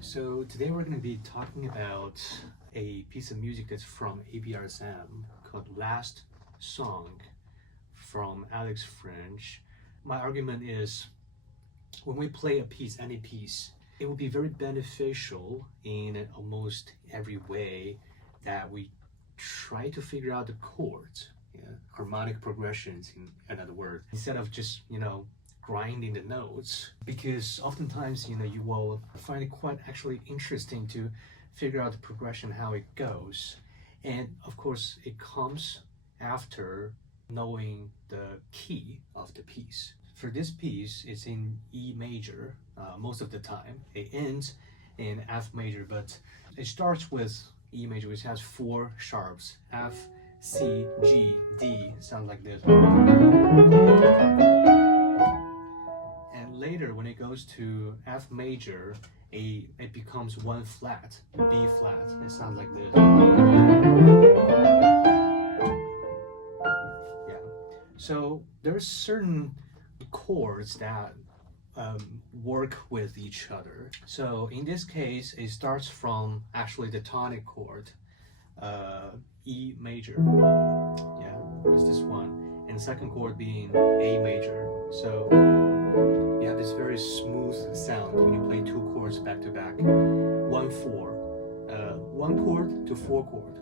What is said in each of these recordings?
So today we're going to be talking about a piece of music that's from ABRSM called Last Song from Alex French. My argument is when we play a piece, any piece, it would be very beneficial in almost every way that we try to figure out the chords, harmonic progressions in other words, instead of just, grinding the notes, because oftentimes you will find it quite actually interesting to figure out the progression, how it goes, and of course it comes after knowing the key of the piece. For this piece, it's in E major most of the time. It ends in F major, but it starts with E major, which has 4 sharps: F, C, G, D. Sounds like this. Later, when it goes to F major, it becomes 1 flat, B flat. It sounds like this. Yeah. So there's certain chords that work with each other. So in this case, it starts from actually the tonic chord, E major. Yeah, it's this one, and the second chord being A major. So you have this very smooth sound when you play 2 chords back to back. 1 4, 1 chord to 4 chord.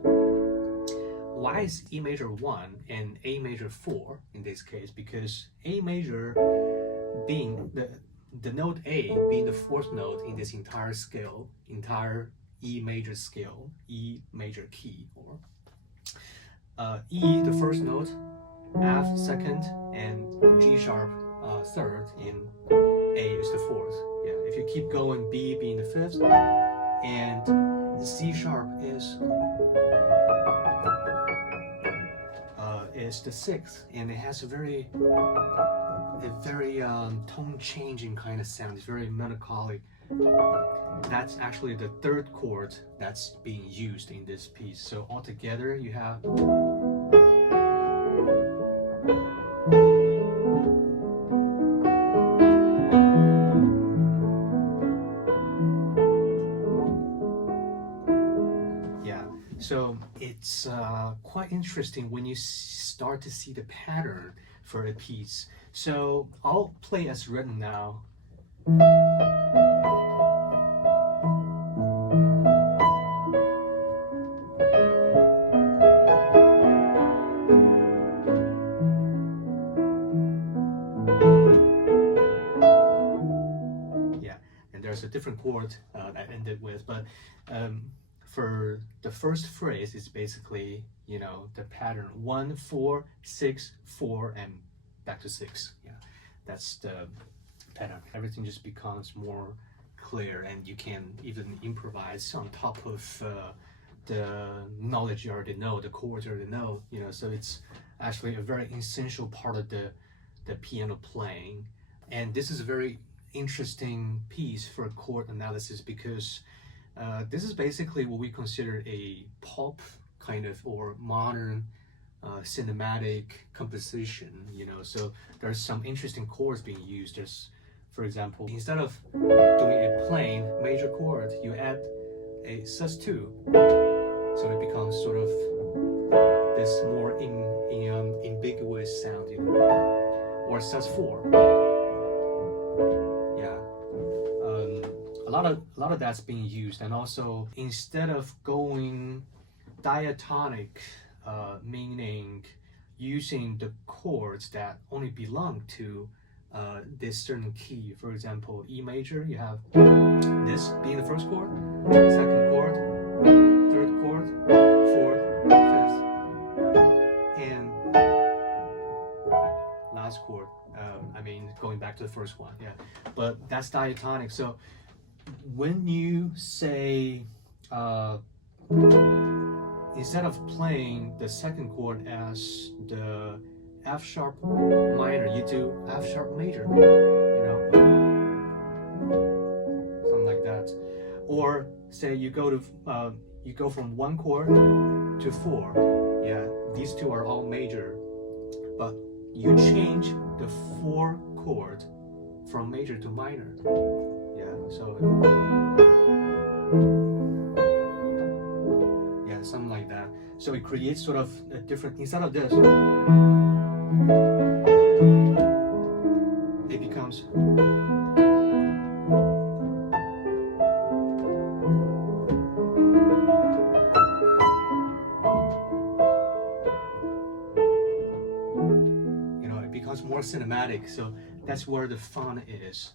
Why is E major 1 and A major 4 in this case? Because A major being the note A being the 4th note in this entire scale, entire E major scale, E major key, or E the 1st note, F 2nd, and G sharp 3rd, in A is the 4th. Yeah, if you keep going, B being the 5th, and the C sharp is the 6th, and it has a very tone-changing kind of sound. It's very melancholic. That's actually the 3rd chord that's being used in this piece. So altogether, you have So it's quite interesting when you start to see the pattern for a piece. So I'll play as written now. Yeah, and there's a different chord that ended with, but for the first phrase, it's basically, the pattern 1 4 6 4 and back to 6. Yeah, that's the pattern. Everything just becomes more clear, and you can even improvise on top of the knowledge you already know, the chords you already know. So it's actually a very essential part of the piano playing. And this is a very interesting piece for chord analysis, because this is basically what we consider a pop kind of or modern cinematic composition, so there's some interesting chords being used. Just for example, instead of doing a plain major chord, you add a sus2, so it becomes sort of this more ambiguous sound, or sus4. A lot of that's being used. And also, instead of going diatonic, meaning using the chords that only belong to this certain key. For example, E major, you have this being the 1st chord, 2nd chord, 3rd chord, 4th, 5th, and last chord. Going back to the 1st one, yeah. But that's diatonic. So when you say instead of playing the 2nd chord as the F sharp minor, you do F sharp major, or say you go from 1 chord to 4. Yeah, these two are all major, but you change the 4 chord from major to minor. Yeah, so yeah, something like that. So it creates sort of a different, instead of this, it becomes, you know, it becomes more cinematic. So that's where the fun is.